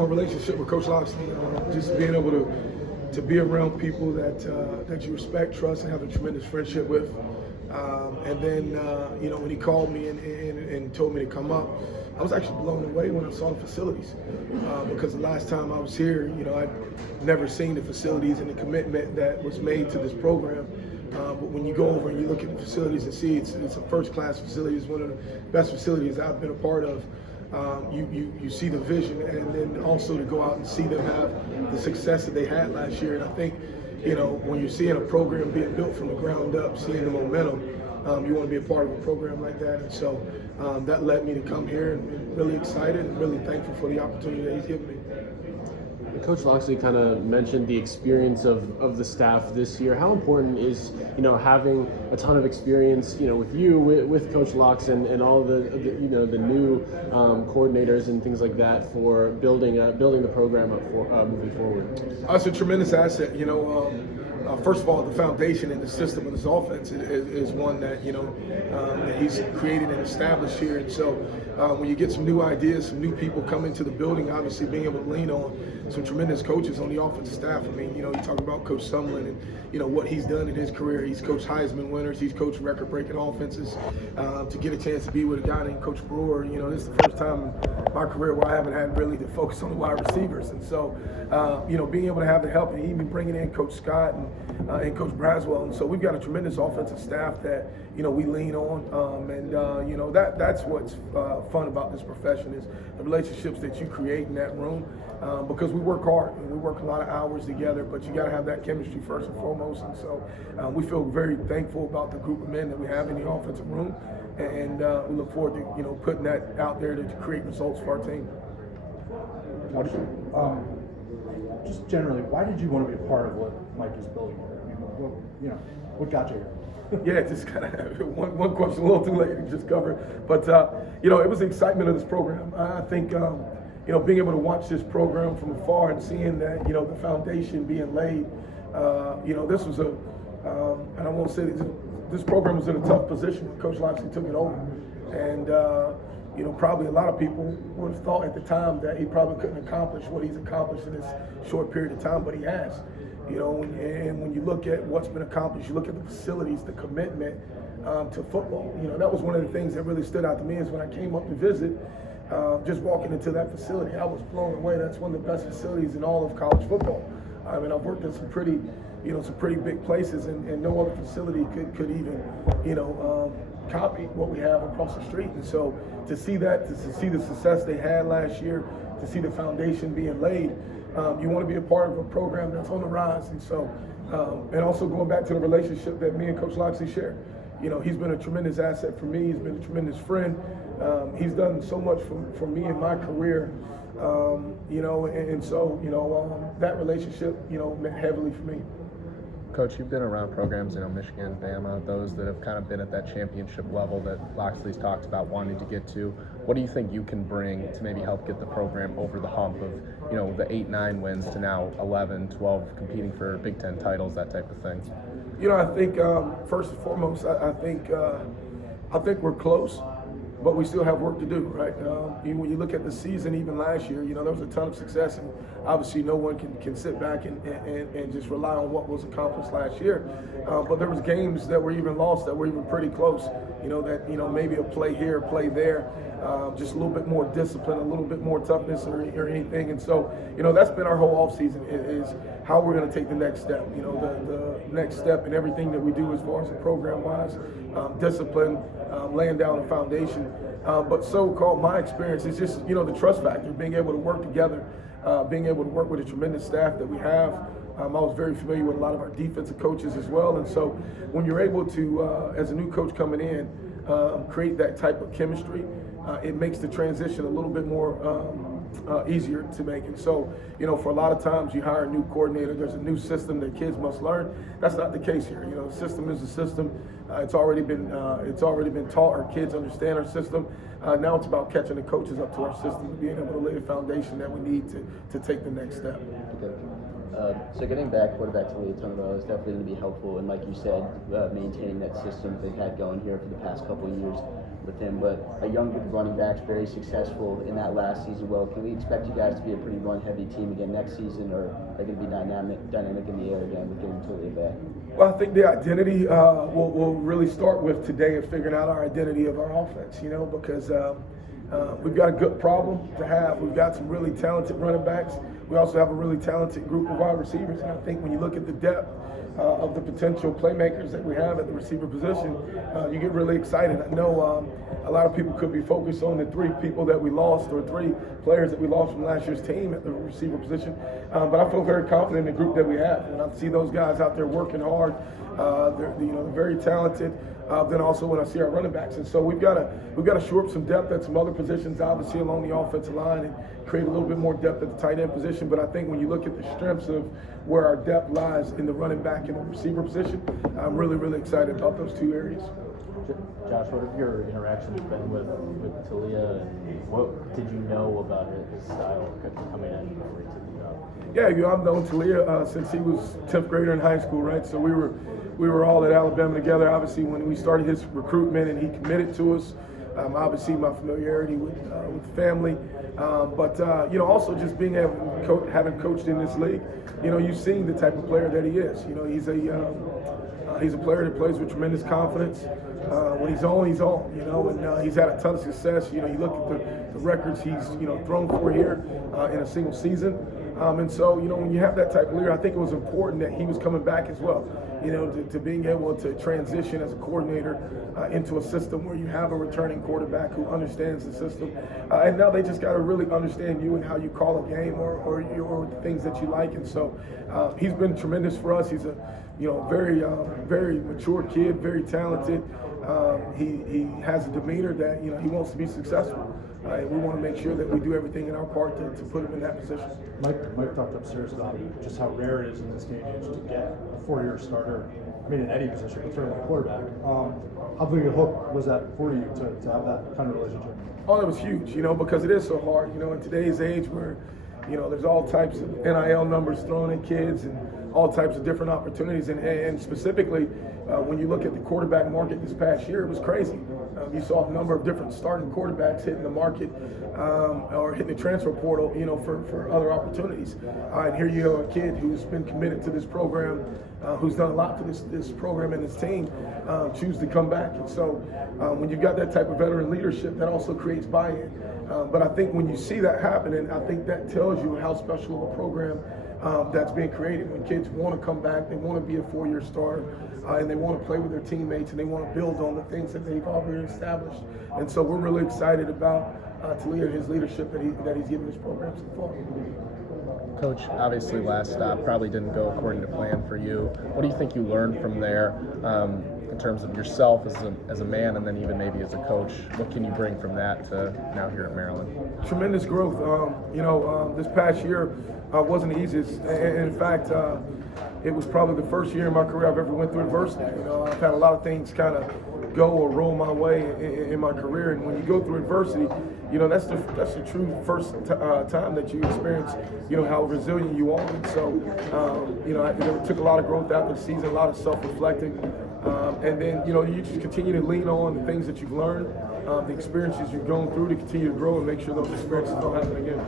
my relationship with Coach Loxley, just being able to be around people that you respect, trust, and have a tremendous friendship with. And then, when he called me and told me to come up, I was actually blown away when I saw the facilities, because the last time I was here, I'd never seen the facilities and the commitment that was made to this program. But when you go over and you look at the facilities and see it's a first-class facility, it's one of the best facilities I've been a part of. You see the vision, and then also to go out and see them have the success that they had last year. And I think, when you're seeing a program being built from the ground up, seeing the momentum, you want to be a part of a program like that. And so that led me to come here, and really excited and really thankful for the opportunity that he's given me. Coach Loxley kind of mentioned the experience of the staff this year. How important is, having a ton of experience, with you, with Coach Lox and all the new coordinators and things like that for building the program up for moving forward? It's a tremendous asset. First of all, the foundation and the system of this offense is one that that he's created and established here. And so when you get some new ideas, some new people come into the building, obviously being able to lean on some tremendous coaches on the offensive staff. I mean, you talk about Coach Sumlin and what he's done in his career. He's coached Heisman winners. He's coached record-breaking offenses. To get a chance to be with a guy named Coach Brewer, this is the first time in my career where I haven't had really to focus on the wide receivers. And so, being able to have the help, and even bringing in Coach Scott and Coach Braswell. And so we've got a tremendous offensive staff that, we lean on. That's what's fun about this profession is the relationships that you create in that room, because we work hard and we work a lot of hours together, but you got to have that chemistry first and foremost. And so we feel very thankful about the group of men that we have in the offensive room, and we look forward to, putting that out there to create results for our team. Just generally, why did you want to be a part of what Mike is building here? I mean, what got you here? Yeah, just kind of one question a little too late to just cover. But, it was the excitement of this program. I think, being able to watch this program from afar and seeing that, the foundation being laid, this was and I won't say this program was in a tough position when Coach Loxley took it over. And, probably a lot of people would have thought at the time that he probably couldn't accomplish what he's accomplished in this short period of time, but he has. And when you look at what's been accomplished, you look at the facilities, the commitment to football. That was one of the things that really stood out to me is when I came up to visit, just walking into that facility, I was blown away. That's one of the best facilities in all of college football. I mean, I've worked in some pretty big places, and no other facility could even, copy what we have across the street. And so to see that, to see the success they had last year, to see the foundation being laid, you want to be a part of a program that's on the rise. And so, and also going back to the relationship that me and Coach Loxley share. He's been a tremendous asset for me. He's been a tremendous friend. He's done so much for me in my career. And so, that relationship, meant heavily for me. Coach, you've been around programs, Michigan, Bama, those that have kind of been at that championship level that Loxley's talked about wanting to get to. What do you think you can bring to maybe help get the program over the hump of, the 8-9 wins to now 11, 12, competing for Big Ten titles, that type of thing? I think first and foremost, I think we're close, but we still have work to do, right? When you look at the season, even last year, there was a ton of success, and obviously no one can sit back and just rely on what was accomplished last year. But there was games that were even lost that were even pretty close. Maybe a play here, a play there, just a little bit more discipline, a little bit more toughness or anything. And so, that's been our whole offseason is how we're going to take the next step. The next step in everything that we do as far as the program-wise, discipline, laying down a foundation. But so-called my experience is just, the trust factor, being able to work together, being able to work with a tremendous staff that we have. I was very familiar with a lot of our defensive coaches as well. And so when you're able to, as a new coach coming in, create that type of chemistry, it makes the transition a little bit more easier to make. And so, for a lot of times you hire a new coordinator, there's a new system that kids must learn. That's not the case here. The system is a system. It's already been taught. Our kids understand our system. Now it's about catching the coaches up to our system and being able to lay the foundation that we need to take the next step. Okay. So getting back, quarterback Talia is definitely going to be helpful. And like you said, maintaining that system they've had going here for the past couple of years. with him, but a young group of running backs, very successful in that last season. Well, can we expect you guys to be a pretty run-heavy team again next season, or are they going to be dynamic in the air again with getting Talia back? Well, I think the identity will really start with today of figuring out our identity of our offense, because we've got a good problem to have. We've got some really talented running backs. We also have a really talented group of wide receivers. And I think when you look at the depth of the potential playmakers that we have at the receiver position, you get really excited. I know a lot of people could be focused on the 3 people that we lost, or 3 players that we lost from last year's team at the receiver position. But I feel very confident in the group that we have. When I see those guys out there working hard, they're very talented. Then also when I see our running backs, and so we've got to shore up some depth at some other positions, obviously along the offensive line, and create a little bit more depth at the tight end position. But I think when you look at the strengths of where our depth lies in the running back and the receiver position, I'm really, really excited about those 2 areas. Josh, what have your interactions been with Talia, and what did you know about his style coming in over to the job? Yeah, I've known Talia since he was 10th grader in high school, right? So we were all at Alabama together. Obviously, when we started his recruitment and he committed to us, obviously my familiarity with the family, but also just being having coached in this league, you've seen the type of player that he is. He's a player that plays with tremendous confidence. When he's on, and he's had a ton of success. You look at the records he's thrown for here in a single season. And so, when you have that type of leader, I think it was important that he was coming back as well, to being able to transition as a coordinator into a system where you have a returning quarterback who understands the system. And now they just got to really understand you and how you call a game or the things that you like. And so he's been tremendous for us. He's a very mature kid, very talented. He has a demeanor that, he wants to be successful. We want to make sure that we do everything in our part to put him in that position. Mike talked upstairs about just how rare it is in this day and age to get a 4-year starter. I mean, in any position, but certainly a quarterback. How big a hook was that for you to have that kind of relationship? Oh, it was huge, because it is so hard. In today's age where, there's all types of NIL numbers thrown at kids and all types of different opportunities. And specifically, when you look at the quarterback market this past year, it was crazy. You saw a number of different starting quarterbacks hitting the market or hitting the transfer portal, for other opportunities. And here you have a kid who's been committed to this program, who's done a lot for this program and this team, choose to come back. And so when you've got that type of veteran leadership, that also creates buy-in. But I think when you see that happening, I think that tells you how special of a program that's being created. When kids want to come back, they want to be a 4-year starter, and they want to play with their teammates, and they want to build on the things that they've already established. And so we're really excited about Talia and his leadership that he's given this program so far. Coach, obviously last stop probably didn't go according to plan for you. What do you think you learned from there in terms of yourself as a man, and then even maybe as a coach? What can you bring from that to now here at Maryland? Tremendous growth. This past year wasn't the easiest. And in fact, it was probably the first year in my career I've ever went through adversity. I've had a lot of things kind of go or roll my way in my career, and when you go through adversity, that's the true first time that you experience, how resilient you are. And so, it took a lot of growth out of the season, a lot of self-reflecting, and then you just continue to lean on the things that you've learned, the experiences you've gone through to continue to grow and make sure those experiences don't happen again.